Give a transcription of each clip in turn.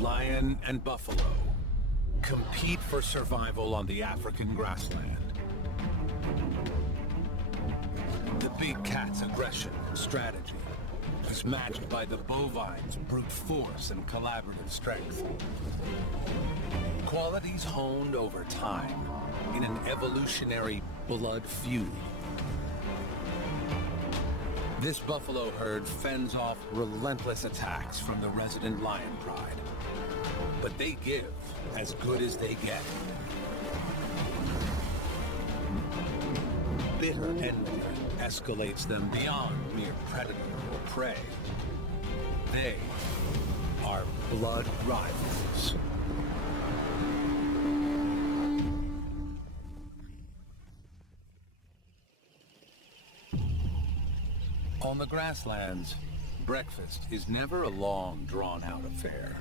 Lion and buffalo compete for survival on the African grassland. The big cat's aggression and strategy is matched by the bovine's brute force and collaborative strength. Qualities honed over time in an evolutionary blood feud. This buffalo herd fends off relentless attacks from the resident lion pride. But they give as good as they get. Bitter enmity escalates them beyond mere predator or prey. They are blood rivals. On the grasslands, breakfast is never a long, drawn-out affair.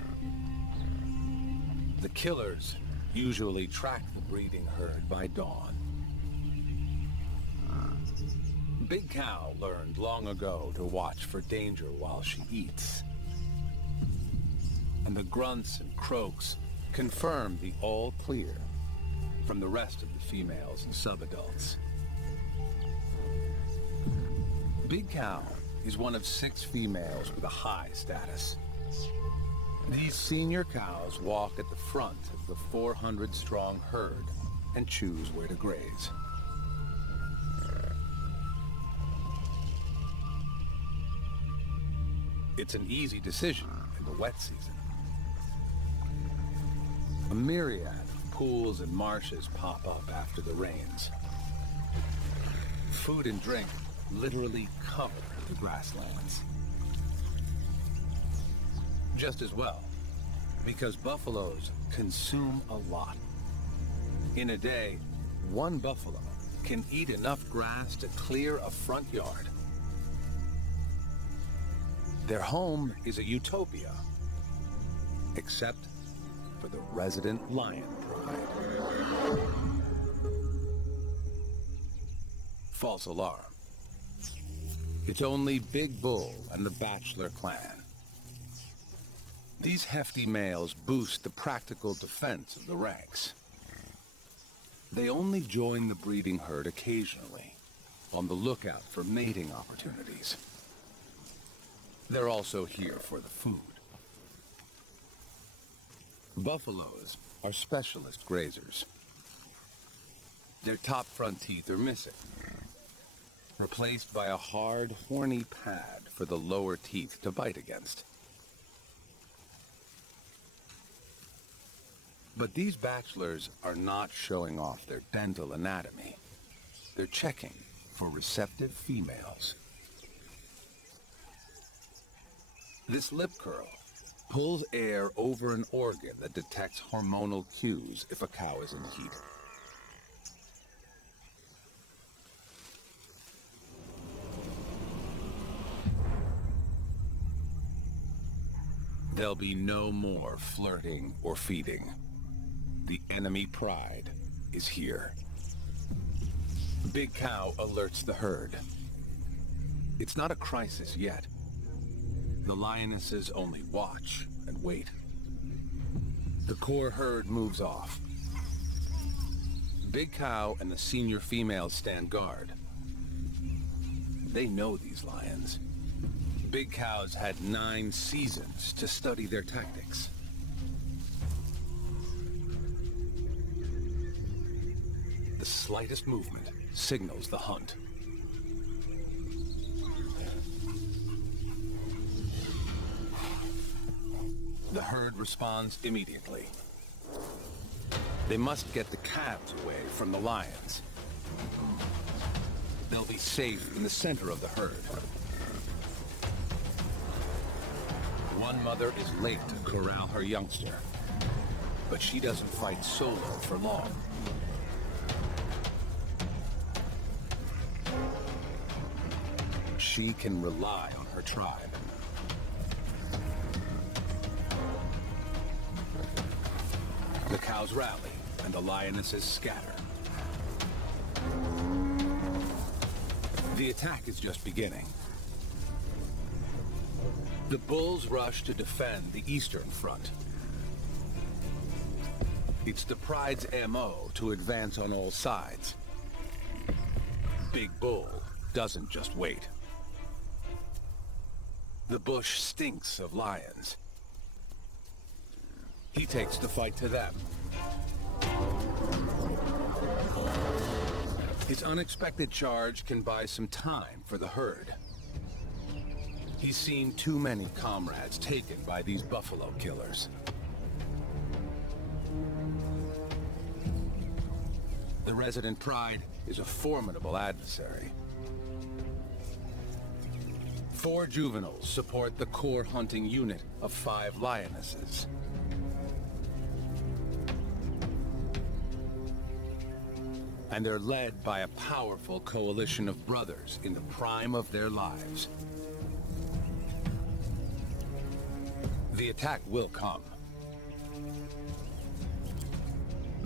The killers usually track the breeding herd by dawn. Big Cow learned long ago to watch for danger while she eats. And the grunts and croaks confirm the all clear from the rest of the females and subadults. Big Cow is one of 6 females with a high status. These senior cows walk at the front of the 400-strong herd and choose where to graze. It's an easy decision in the wet season. A myriad of pools and marshes pop up after the rains. Food and drink literally cover the grasslands. Just as well, because buffaloes consume a lot. In a day, one buffalo can eat enough grass to clear a front yard. Their home is a utopia, except for the resident lion pride. False alarm. It's only Big Bull and the Bachelor clan. These hefty males boost the practical defense of the ranks. They only join the breeding herd occasionally, on the lookout for mating opportunities. They're also here for the food. Buffaloes are specialist grazers. Their top front teeth are missing, replaced by a hard, horny pad for the lower teeth to bite against. But these bachelors are not showing off their dental anatomy. They're checking for receptive females. This lip curl pulls air over an organ that detects hormonal cues if a cow is in heat. There'll be no more flirting or feeding. The enemy pride is here. Big Cow alerts the herd. It's not a crisis yet. The lionesses only watch and wait. The core herd moves off. Big Cow and the senior females stand guard. They know these lions. Big Cow's had 9 seasons to study their tactics. The slightest movement signals the hunt. The herd responds immediately. They must get the calves away from the lions. They'll be safe in the center of the herd. One mother is late to corral her youngster, but she doesn't fight solo for long. She can rely on her tribe. The cows rally, and the lionesses scatter. The attack is just beginning. The bulls rush to defend the eastern front. It's the Pride's MO to advance on all sides. Big Bull doesn't just wait. The bush stinks of lions. He takes the fight to them. His unexpected charge can buy some time for the herd. He's seen too many comrades taken by these buffalo killers. The resident Pride is a formidable adversary. 4 juveniles support the core hunting unit of 5 lionesses. And they're led by a powerful coalition of brothers in the prime of their lives. The attack will come.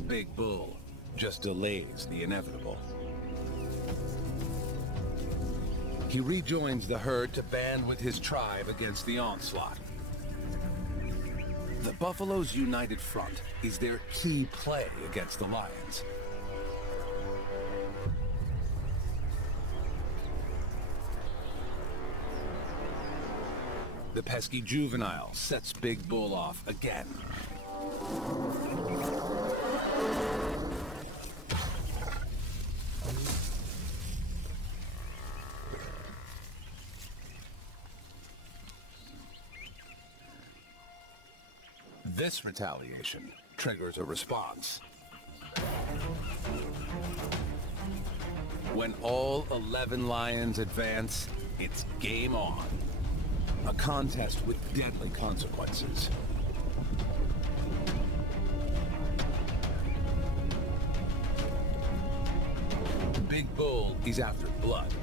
Big Bull just delays the inevitable. He rejoins the herd to band with his tribe against the onslaught. The Buffalo's united front is their key play against the lions. The pesky juvenile sets Big Bull off again. This retaliation triggers a response. When all 11 lions advance, it's game on. A contest with deadly consequences. Big Bull is after blood.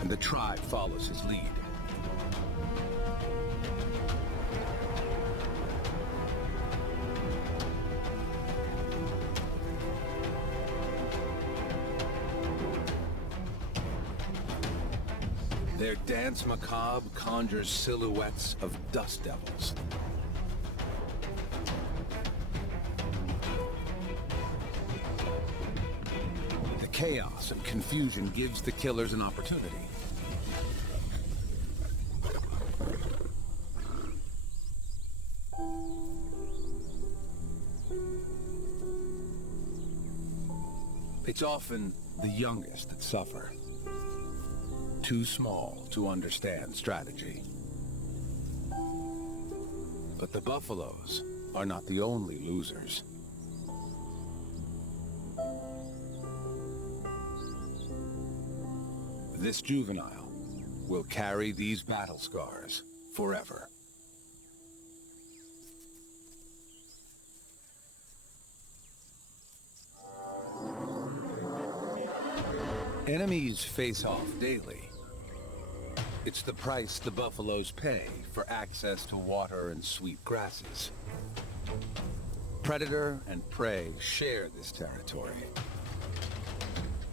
And the tribe follows his lead. Their dance macabre conjures silhouettes of dust devils. The chaos and confusion gives the killers an opportunity. It's often the youngest that suffer. Too small to understand strategy. But the buffaloes are not the only losers. This juvenile will carry these battle scars forever. Enemies face off daily. It's the price the buffaloes pay for access to water and sweet grasses. Predator and prey share this territory.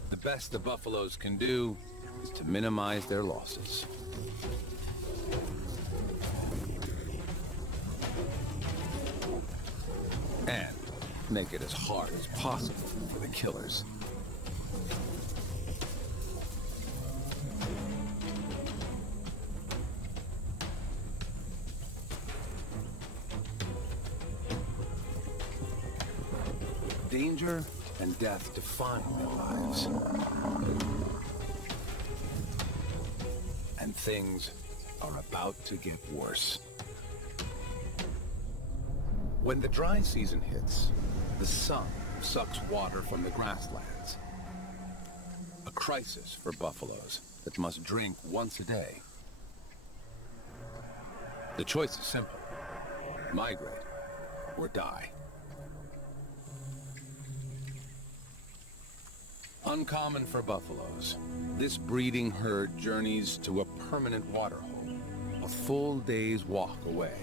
The best the buffaloes can do is to minimize their losses. And make it as hard as possible for the killers. Danger and death define their lives. And things are about to get worse. When the dry season hits, the sun sucks water from the grasslands. A crisis for buffaloes that must drink once a day. The choice is simple: migrate or die. Uncommon for buffaloes, this breeding herd journeys to a permanent waterhole, a full day's walk away.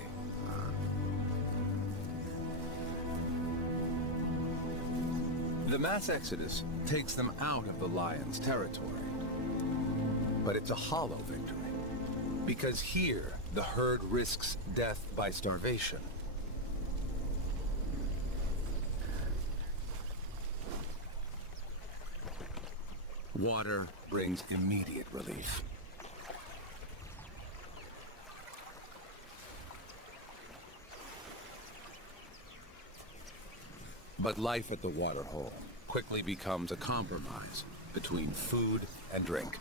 The mass exodus takes them out of the lions' territory. But it's a hollow victory, Because here, the herd risks death by starvation. Water brings immediate relief. But life at the waterhole quickly becomes a compromise between food and drink.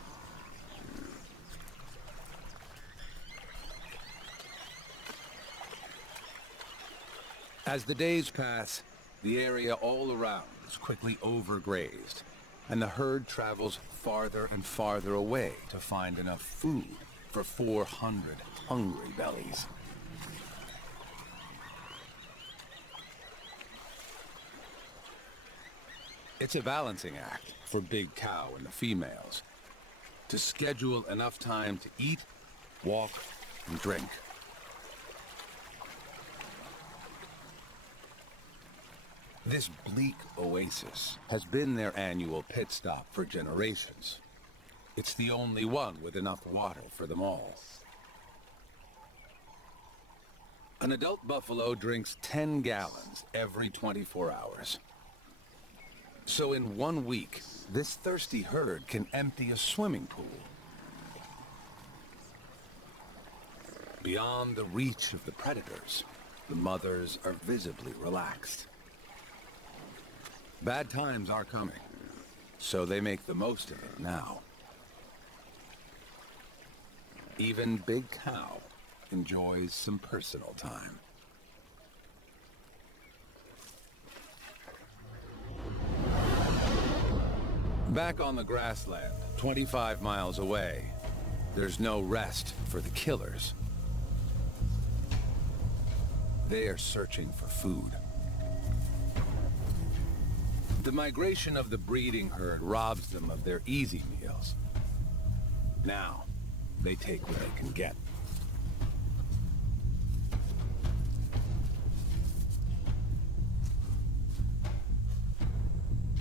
As the days pass, the area all around is quickly overgrazed, and the herd travels farther and farther away to find enough food for 400 hungry bellies. It's a balancing act for Big Cow and the females to schedule enough time to eat, walk, and drink. This bleak oasis has been their annual pit stop for generations. It's the only one with enough water for them all. An adult buffalo drinks 10 gallons every 24 hours. So in 1 week, this thirsty herd can empty a swimming pool. Beyond the reach of the predators, the mothers are visibly relaxed. Bad times are coming, so they make the most of it now. Even Big Cow enjoys some personal time. Back on the grassland, 25 miles away, there's no rest for the killers. They are searching for food. The migration of the breeding herd robs them of their easy meals. Now, they take what they can get.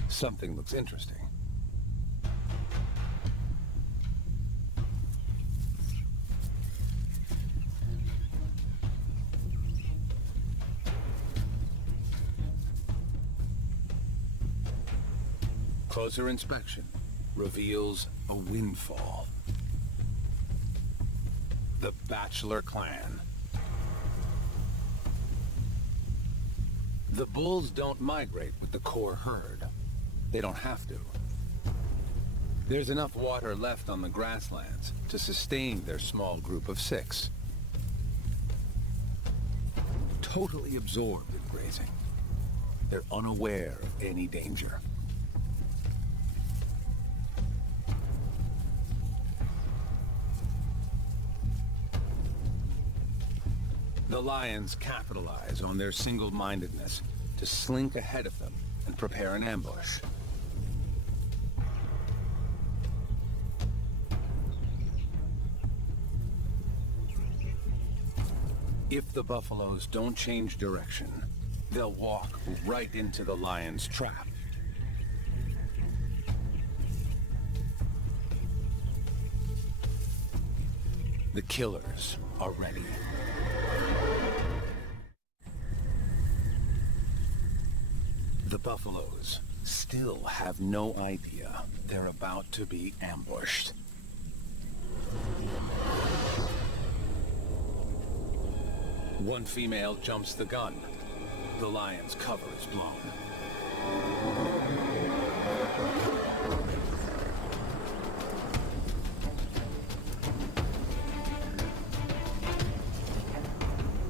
Something looks interesting. Closer inspection reveals a windfall. The Bachelor clan. The bulls don't migrate with the core herd. They don't have to. There's enough water left on the grasslands to sustain their small group of 6. Totally absorbed in grazing. They're unaware of any danger. The lions capitalize on their single-mindedness to slink ahead of them and prepare an ambush. If the buffaloes don't change direction, they'll walk right into the lion's trap. The killers are ready. The buffaloes still have no idea they're about to be ambushed. One female jumps the gun. The lion's cover is blown.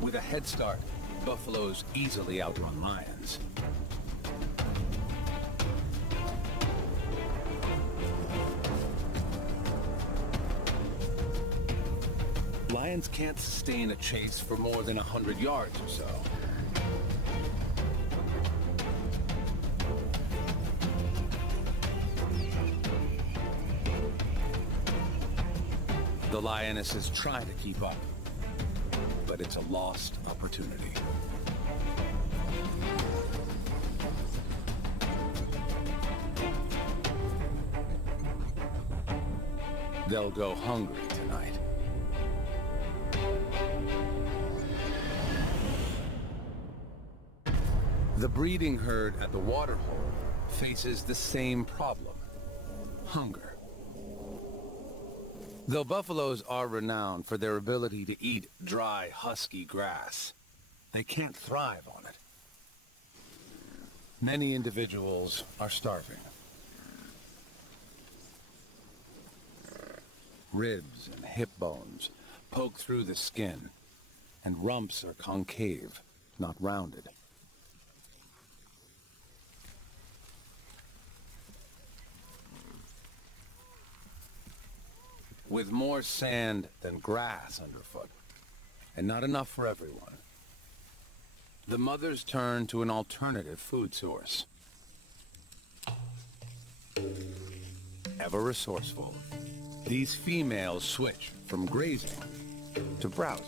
With a head start, buffaloes easily outrun lions. Lions can't sustain a chase for more than 100 yards or so. The lionesses try to keep up, but it's a lost opportunity. They'll go hungry tonight. The breeding herd at the waterhole faces the same problem: hunger. Though buffaloes are renowned for their ability to eat dry, husky grass, they can't thrive on it. Many individuals are starving. Ribs and hip bones poke through the skin, and rumps are concave, not rounded. With more sand than grass underfoot, and not enough for everyone, the mothers turn to an alternative food source. Ever resourceful, these females switch from grazing to browsing.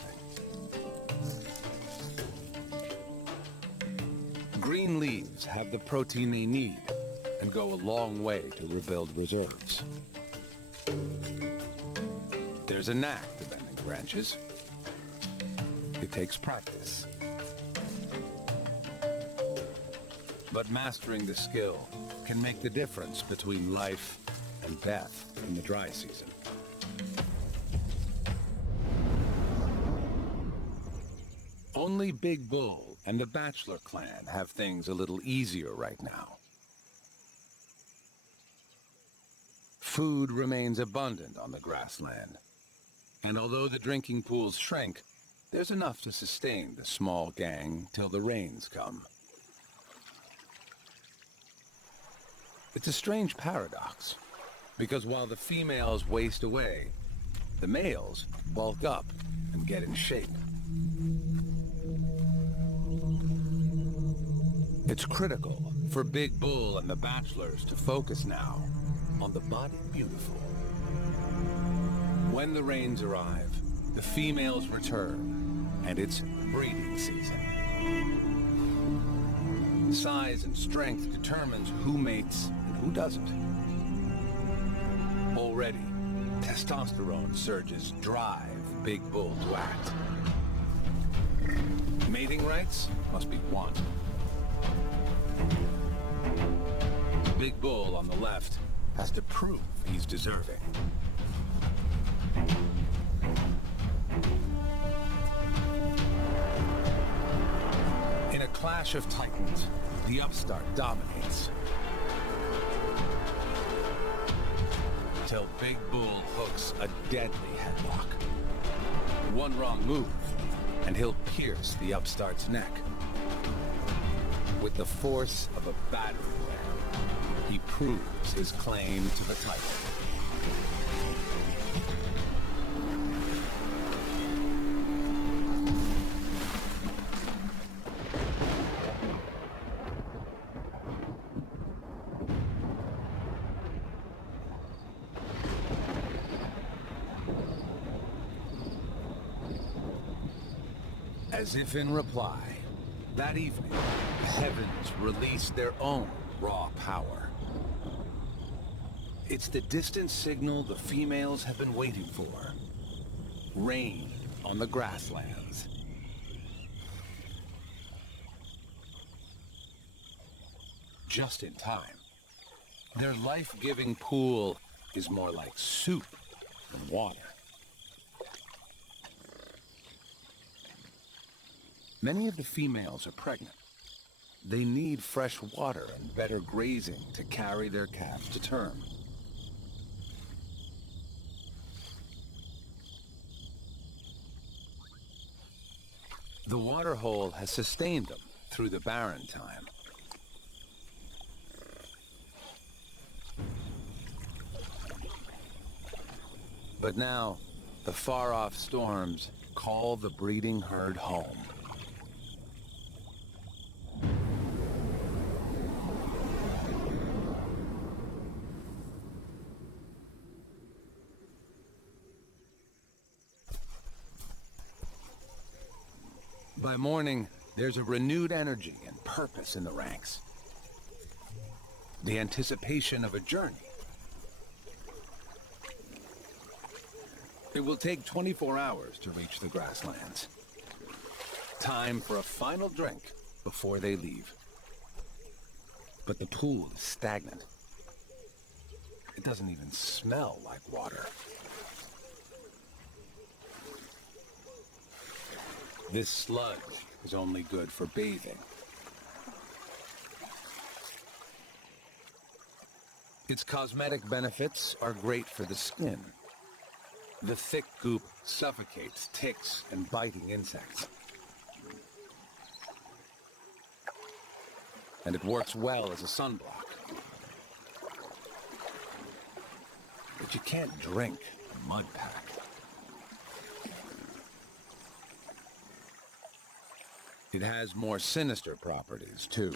Green leaves have the protein they need and go a long way to rebuild reserves. There's a knack to bending branches. It takes practice. But mastering the skill can make the difference between life and death in the dry season. Only Big Bull and the Bachelor clan have things a little easier right now. Food remains abundant on the grassland, and although the drinking pools shrink, there's enough to sustain the small gang till the rains come. It's a strange paradox, because while the females waste away, the males bulk up and get in shape. It's critical for Big Bull and the Bachelors to focus now on the body beautiful. When the rains arrive, the females return, and it's breeding season. Size and strength determines who mates and who doesn't. Already, testosterone surges drive Big Bull to act. Mating rights must be won. Big Bull on the left has to prove he's deserving. In a clash of titans, the upstart dominates. Till Big Bull hooks a deadly headlock. One wrong move, and he'll pierce the upstart's neck. With the force of a battering ram, he proves his claim to the title. As if in reply, that evening, the heavens released their own raw power. It's the distant signal the females have been waiting for. Rain on the grasslands. Just in time. Their life-giving pool is more like soup than water. Many of the females are pregnant. They need fresh water and better grazing to carry their calves to term. The waterhole has sustained them through the barren time. But now, the far-off storms call the breeding herd home. By morning, there's a renewed energy and purpose in the ranks. The anticipation of a journey. It will take 24 hours to reach the grasslands. Time for a final drink before they leave. But the pool is stagnant. It doesn't even smell like water. This sludge is only good for bathing. Its cosmetic benefits are great for the skin. The thick goop suffocates ticks and biting insects. And it works well as a sunblock. But you can't drink a mud pack. It has more sinister properties, too.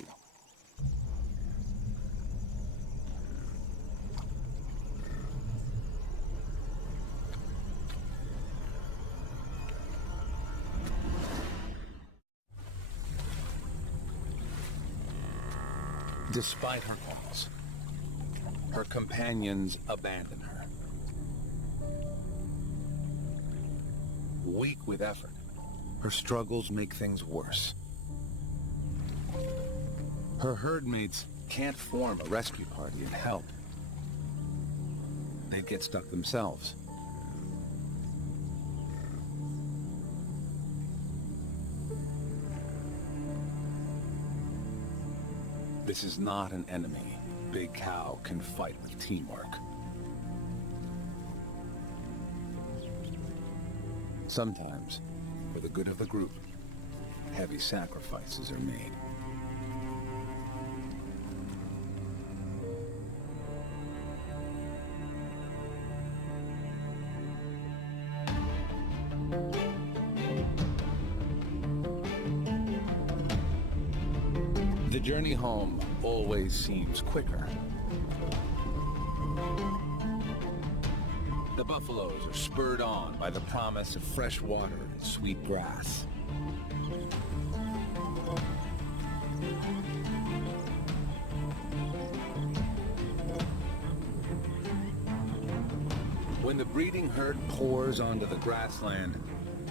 Despite her calls, her companions abandon her. Weak with effort, her struggles make things worse. Her herd mates can't form a rescue party and help. They'd get stuck themselves. This is not an enemy Big Cow can fight with teamwork. Sometimes, for the good of the group, heavy sacrifices are made. The journey home always seems quicker. The buffaloes are spurred on by the promise of fresh water and sweet grass. When the breeding herd pours onto the grassland,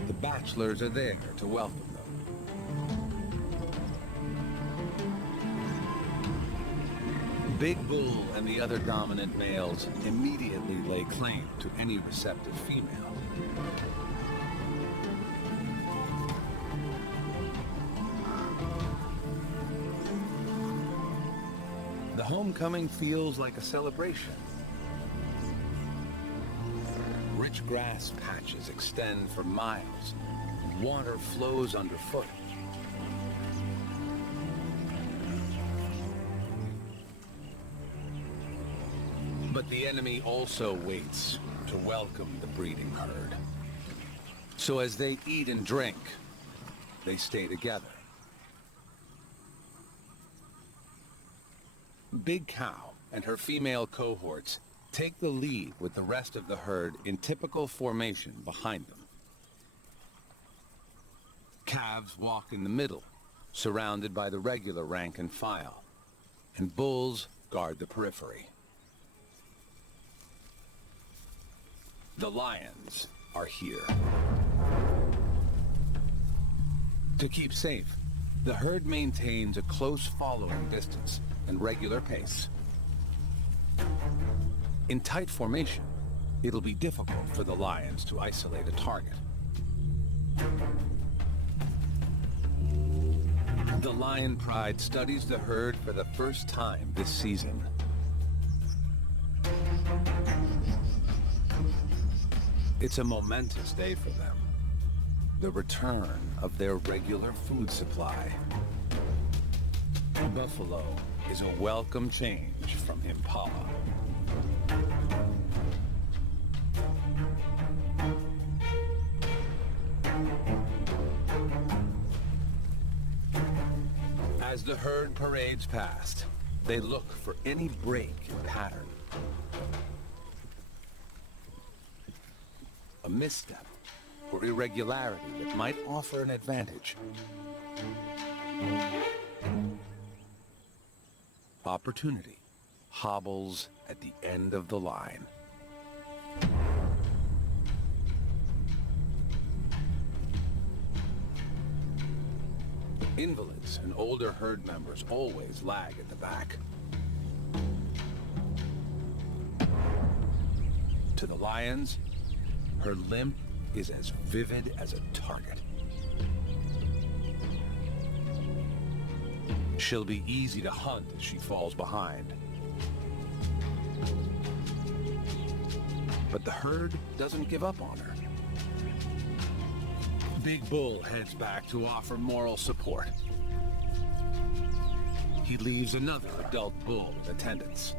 the bachelors are there to welcome them. Big Bull and the other dominant males immediately lay claim to any receptive female. The homecoming feels like a celebration. Rich grass patches extend for miles. Water flows underfoot. But the enemy also waits to welcome the breeding herd. So as they eat and drink, they stay together. Big Cow and her female cohorts take the lead with the rest of the herd in typical formation behind them. Calves walk in the middle, surrounded by the regular rank and file, and bulls guard the periphery. The lions are here. To keep safe, the herd maintains a close following distance and regular pace. In tight formation, it'll be difficult for the lions to isolate a target. The Lion Pride studies the herd for the first time this season. It's a momentous day for them. The return of their regular food supply. Buffalo is a welcome change from Impala. As the herd parades past, they look for any break in pattern. A misstep or irregularity that might offer an advantage. Opportunity hobbles at the end of the line. Invalids and older herd members always lag at the back. To the lions, her limp is as vivid as a target. She'll be easy to hunt as she falls behind. But the herd doesn't give up on her. Big Bull heads back to offer moral support. He leaves another adult bull in attendance.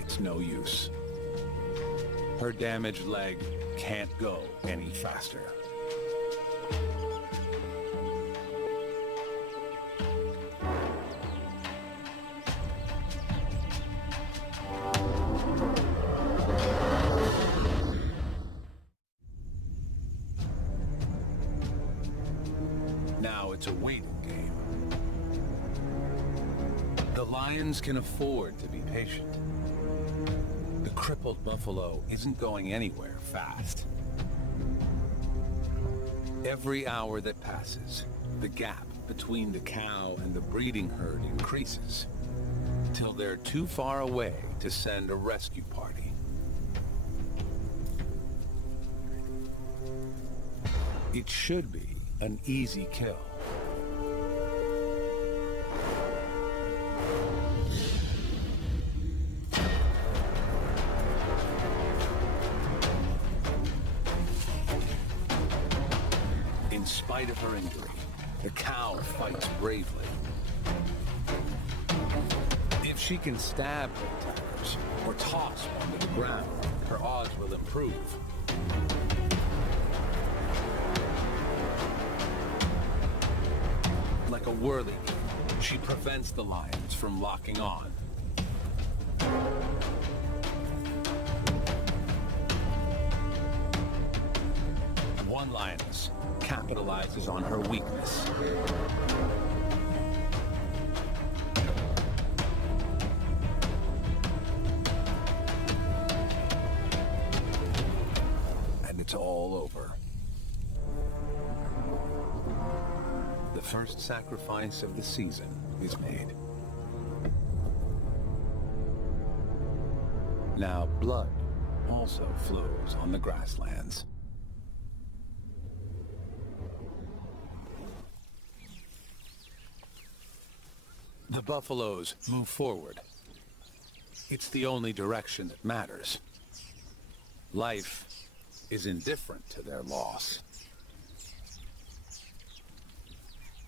It's no use. Her damaged leg can't go any faster. Now it's a waiting game. The lions can afford to be patient. The crippled buffalo isn't going anywhere fast. Every hour that passes, the gap between the cow and the breeding herd increases, till they're too far away to send a rescue party. It should be an easy kill. In spite of her injury, the cow fights bravely. If she can stab her attackers or toss one to the ground, her odds will improve. Like a whirligig, she prevents the lions from locking on. One lioness capitalizes on her weakness. And it's all over. The first sacrifice of the season is made. Now blood also flows on the grasslands. The buffaloes move forward. It's the only direction that matters. Life is indifferent to their loss.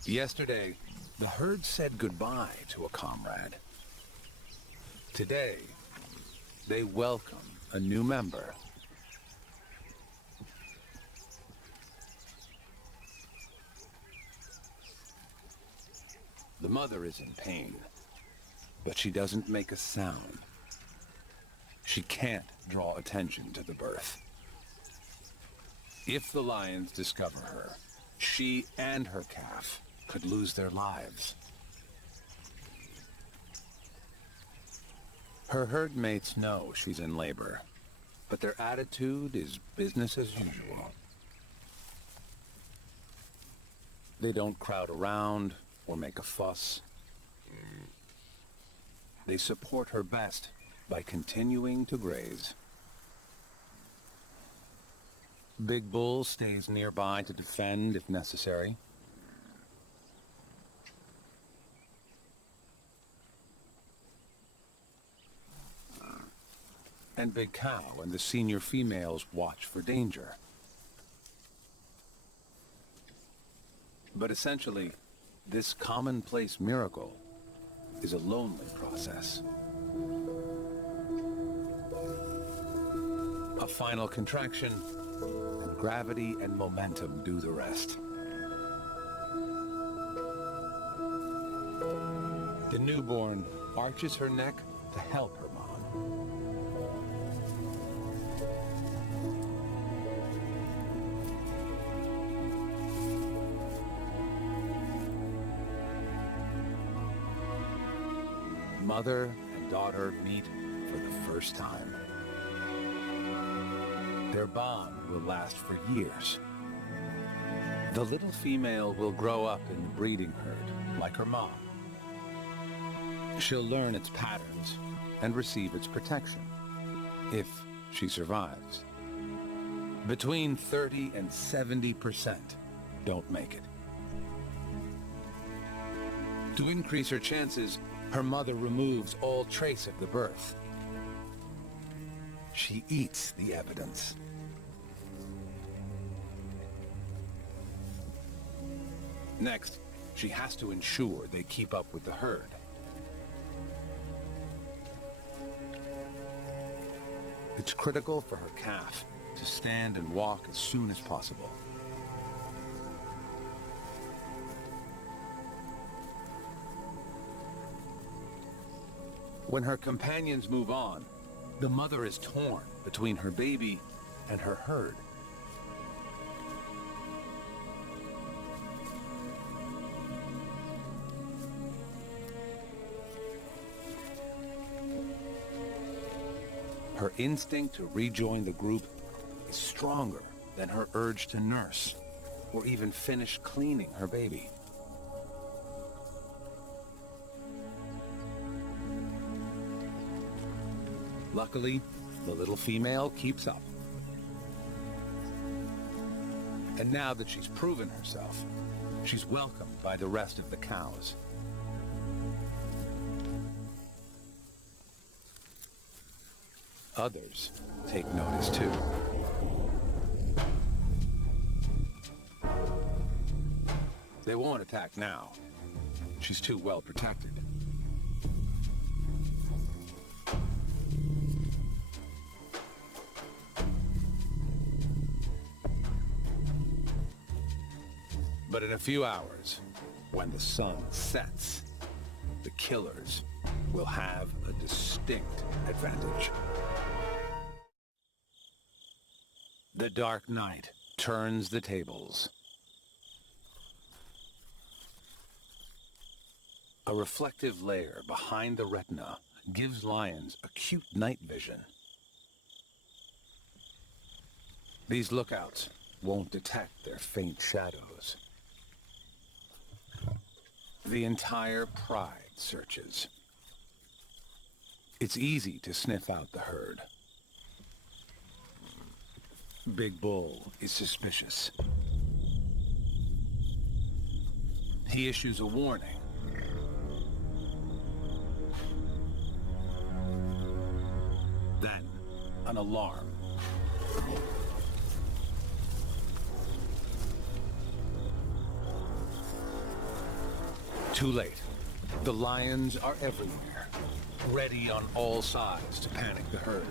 Yesterday, the herd said goodbye to a comrade. Today, they welcome a new member. The mother is in pain, but she doesn't make a sound. She can't draw attention to the birth. If the lions discover her, she and her calf could lose their lives. Her herd mates know she's in labor, but their attitude is business as usual. They don't crowd around or make a fuss. They support her best by continuing to graze. Big Bull stays nearby to defend if necessary. And Big Cow and the senior females watch for danger. But essentially, this commonplace miracle is a lonely process. A final contraction, and gravity and momentum do the rest. The newborn arches her neck to help her mom. mother and daughter meet for the first time. Their bond will last for years. The little female will grow up in the breeding herd, like her mom. She'll learn its patterns and receive its protection, if she survives. Between 30 and 70% don't make it. To increase her chances, her mother removes all trace of the birth. She eats the evidence. Next, she has to ensure they keep up with the herd. It's critical for her calf to stand and walk as soon as possible. When her companions move on, the mother is torn between her baby and her herd. Her instinct to rejoin the group is stronger than her urge to nurse or even finish cleaning her baby. Luckily, the little female keeps up. And now that she's proven herself, she's welcomed by the rest of the cows. Others take notice too. They won't attack now. She's too well protected. But in a few hours, when the sun sets, the killers will have a distinct advantage. The Dark Night turns the tables. A reflective layer behind the retina gives lions acute night vision. These lookouts won't detect their faint shadows. The entire pride searches. It's easy to sniff out the herd. Big Bull is suspicious. He issues a warning. Then, an alarm. Too late. The lions are everywhere, ready on all sides to panic the herd.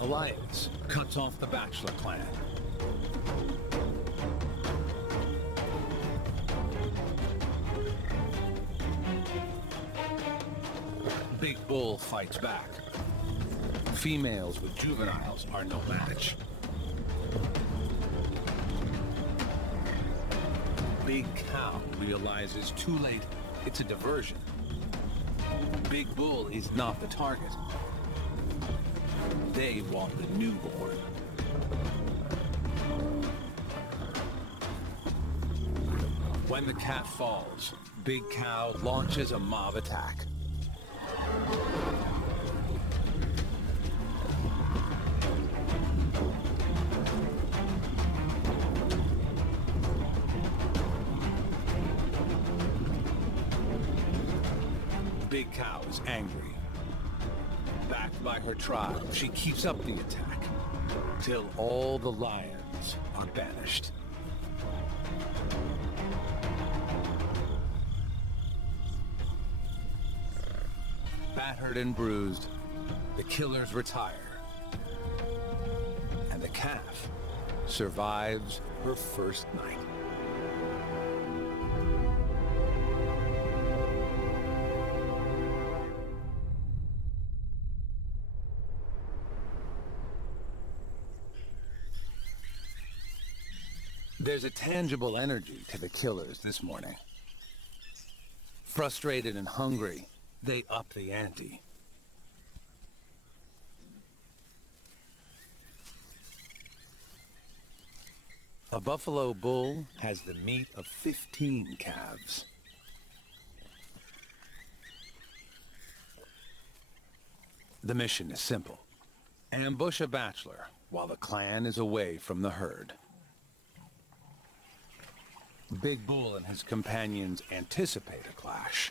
Alliance cuts off the Bachelor clan. Big Bull fights back. Females with juveniles are no match. Big Cow realizes too late it's a diversion. Big Bull is not the target. They want the newborn. When the cat falls, Big Cow launches a mob attack. Big Cow is angry. Backed by her tribe, she keeps up the attack, till all the lions are banished. Battered and bruised, the killers retire. And the calf survives her first night. There's a tangible energy to the killers this morning. Frustrated and hungry, they up the ante. A buffalo bull has the meat of 15 calves. The mission is simple. Ambush a bachelor while the clan is away from the herd. Big Bull and his companions anticipate a clash.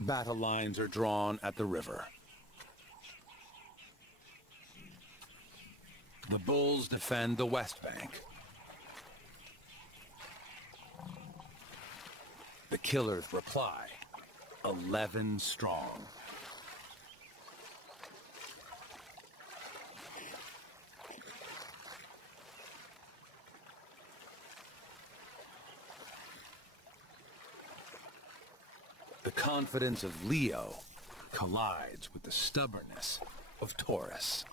Battle lines are drawn at the river. The bulls defend the west bank. The killers reply, 11 strong. The confidence of Leo collides with the stubbornness of Taurus.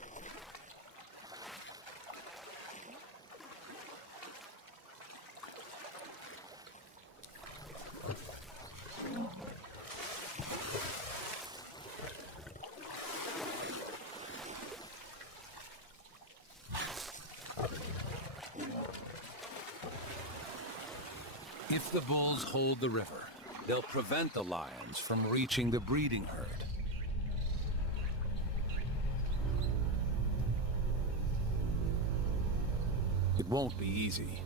If the bulls hold the river, they'll prevent the lions from reaching the breeding herd. It won't be easy.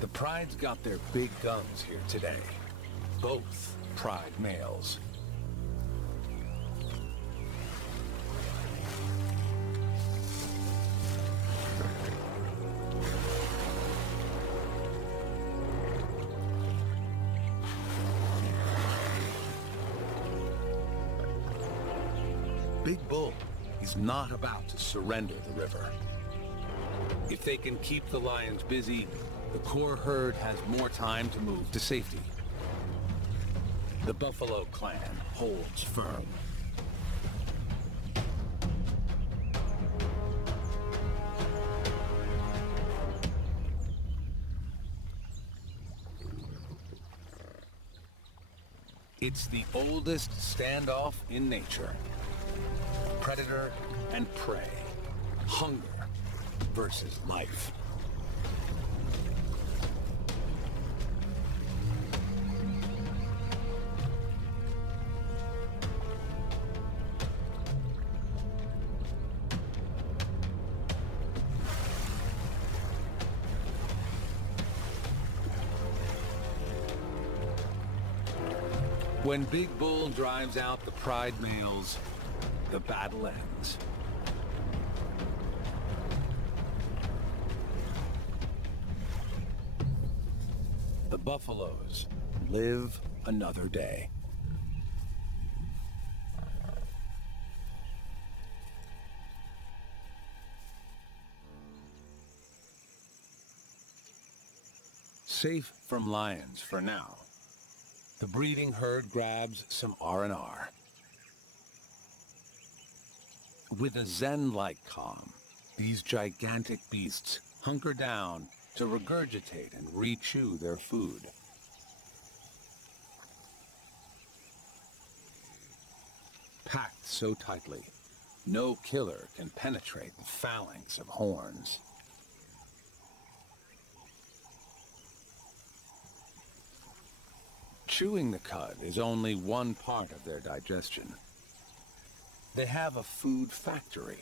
The Pride's got their big guns here today. Both Pride males. Big Bull is not about to surrender the river. If they can keep the lions busy, the core herd has more time to move to safety. The Buffalo clan holds firm. It's the oldest standoff in nature. Predator and prey. Hunger versus life. When Big Bull drives out the Pride males, the battle ends. The buffaloes live another day. Safe from lions for now, the breeding herd grabs some R&R. With a zen-like calm, these gigantic beasts hunker down to regurgitate and re-chew their food. Packed so tightly, no killer can penetrate the phalanx of horns. Chewing the cud is only one part of their digestion. They have a food factory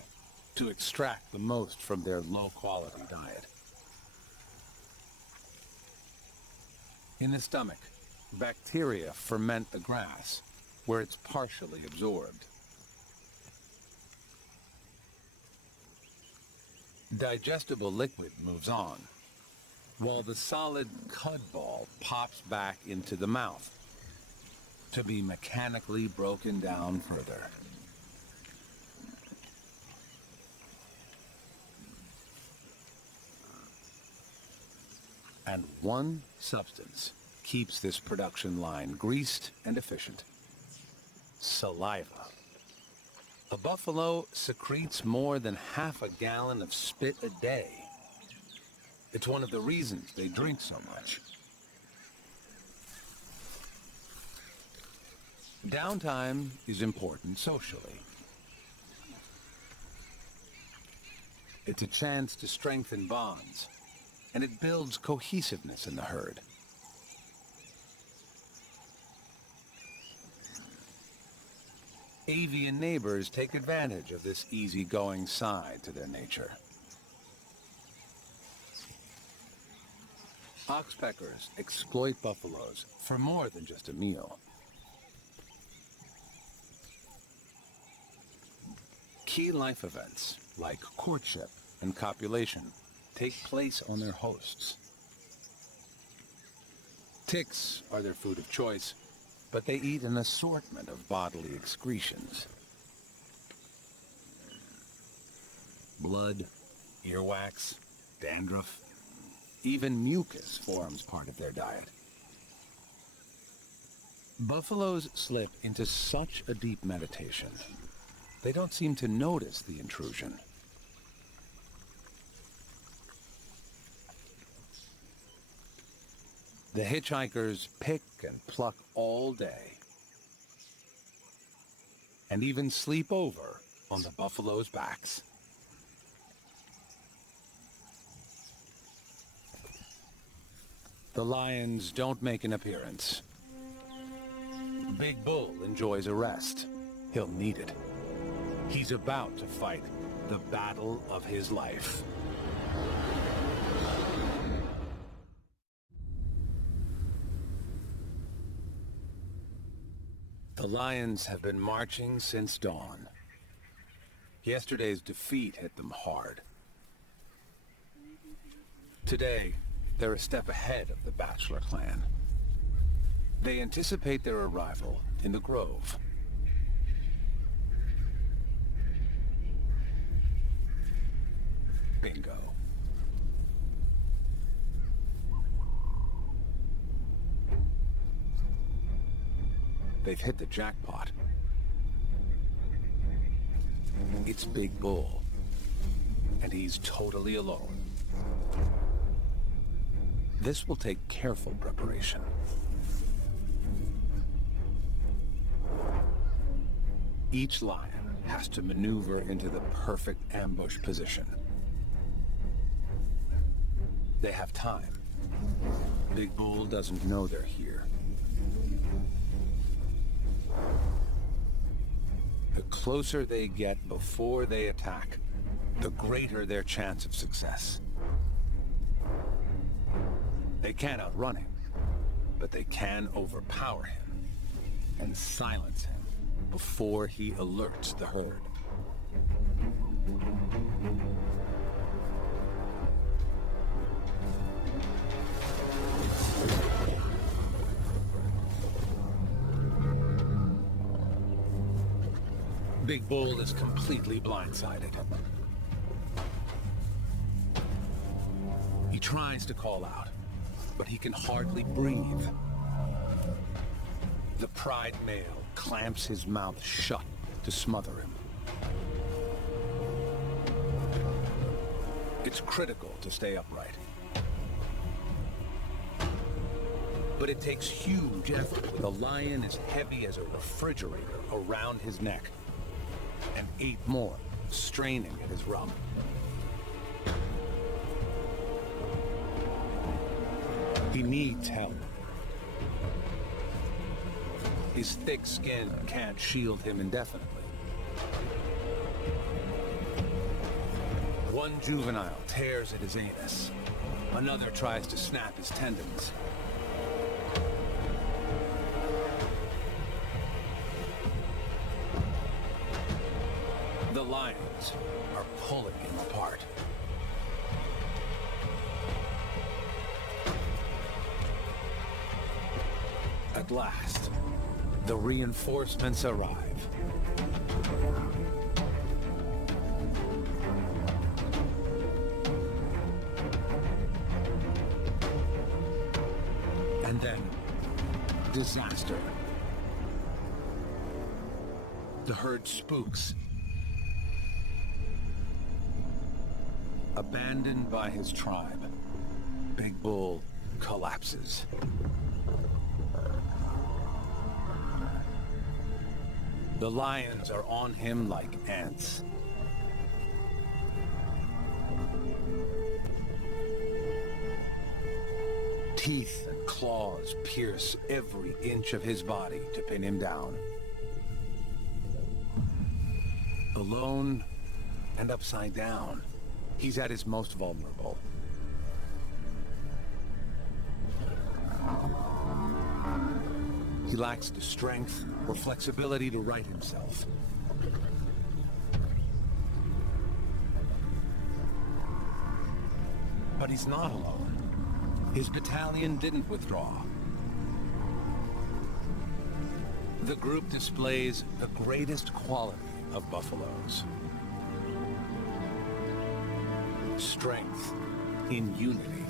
to extract the most from their low-quality diet. In the stomach, bacteria ferment the grass, where it's partially absorbed. Digestible liquid moves on, while the solid cud ball pops back into the mouth, to be mechanically broken down further. And one substance keeps this production line greased and efficient: saliva. A buffalo secretes more than half a gallon of spit a day. It's one of the reasons they drink so much. Downtime is important socially. It's a chance to strengthen bonds, and it builds cohesiveness in the herd. Avian neighbors take advantage of this easygoing side to their nature. Oxpeckers exploit buffaloes for more than just a meal. Key life events like courtship and copulation take place on their hosts. Ticks are their food of choice, but they eat an assortment of bodily excretions. Blood, earwax, dandruff, even mucus forms part of their diet. Buffaloes slip into such a deep meditation, they don't seem to notice the intrusion. The hitchhikers pick and pluck all day, and even sleep over on the buffaloes' backs. The lions don't make an appearance. Big Bull enjoys a rest. He'll need it. He's about to fight the battle of his life. The lions have been marching since dawn. Yesterday's defeat hit them hard. Today, they're a step ahead of the Bachelor clan. They anticipate their arrival in the grove. Bingo. They've hit the jackpot. It's Big Bull, and he's totally alone. This will take careful preparation. Each lion has to maneuver into the perfect ambush position. They have time. Big Bull doesn't know they're here. The closer they get before they attack, the greater their chance of success. They can't outrun him, but they can overpower him and silence him before he alerts the herd. Big Bull is completely blindsided. He tries to call out, but he can hardly breathe. The pride male clamps his mouth shut to smother him. It's critical to stay upright. But it takes huge effort. The lion is heavy as a refrigerator around his neck, and 8 more straining at his rump. He needs help. His thick skin can't shield him indefinitely. One juvenile tears at his anus. Another tries to snap his tendons. The lions are pulling him apart. At last, the reinforcements arrive. disaster. The herd spooks. Abandoned by his tribe, Big Bull collapses. The lions are on him like ants. Teeth and claws pierce every inch of his body to pin him down. Alone and upside down, he's at his most vulnerable. He lacks the strength or flexibility to right himself. But he's not alone. His battalion didn't withdraw. The group displays the greatest quality of buffaloes. Strength in unity.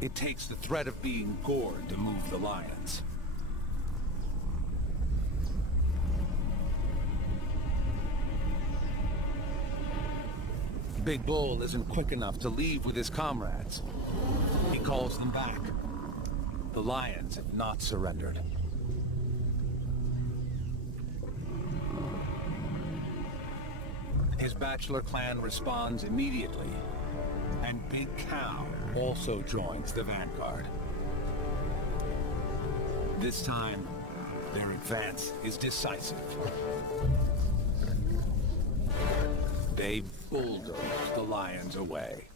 It takes the threat of being gored to move the lions. Big Bull isn't quick enough to leave with his comrades. He calls them back. The lions have not surrendered. His bachelor clan responds immediately, and Big Cow also joins the vanguard. This time, their advance is decisive. They bulldoze the lions away.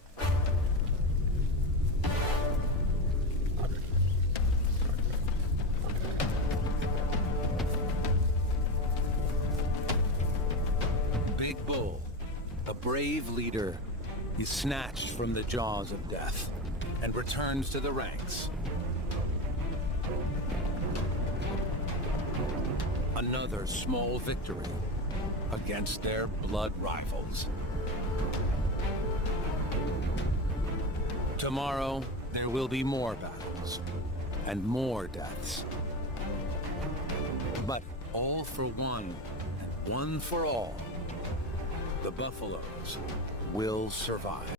Big Bull, a brave leader, is snatched from the jaws of death and returns to the ranks. Another small victory against their blood rivals. Tomorrow, there will be more battles and more deaths. But all for one, and one for all, the buffaloes will survive.